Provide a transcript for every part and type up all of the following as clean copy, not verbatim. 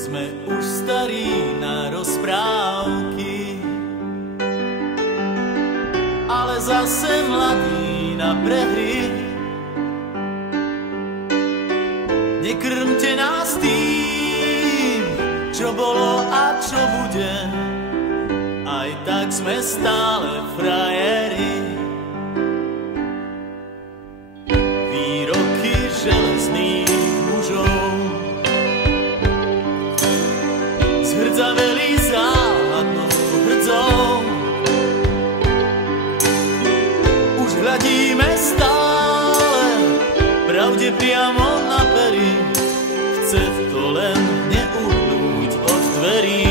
Sme už starí na rozprávky, ale zase mladí na prehry. Nekrmte nás tým, čo bolo a čo bude, aj tak sme stále frajeri. Výroky železných mužov zhrdzaveli záhadnou hrdzou. Už hľadíme stále pravde priamo na pery, chce to len neuhnúť od dverí.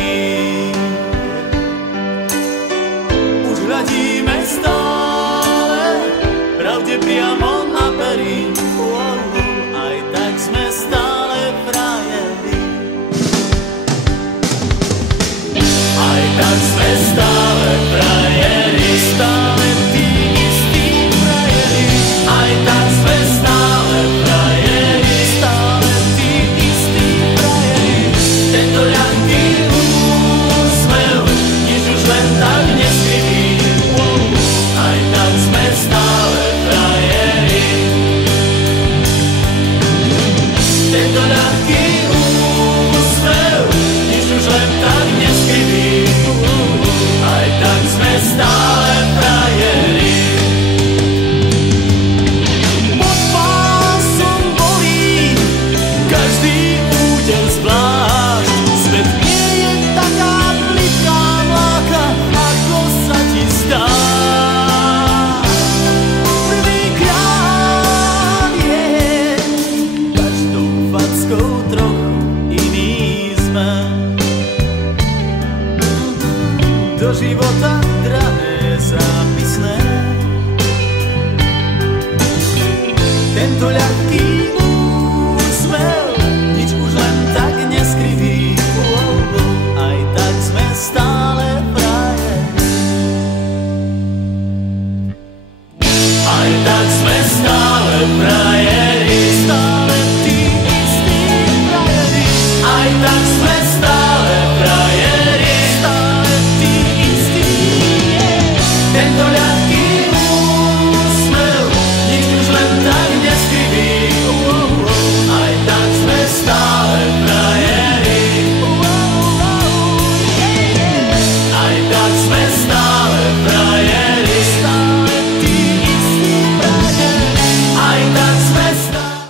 Už hľadíme stále pravde priamo na pery, aj tak sme stále frajeri. Aj tak sme stále frajeri, stále tí istí frajeri. Aj tak sme stále frajeri, stále tí istí frajeri. Tento ľahký úsmev nič už len tak neskryví. Aj tak sme stále frajeri. Tento ľahký úsmev nič už len tak neskryví. Aj tak sme stále frajeri. Pod pásom bolí každý údel zvlášť. Svet nie je taká plitká mláka, ako sa ti zdá. Prvýkrát je každou fackou trochu iný sme. Do života drahé zápisné. Tento ľahký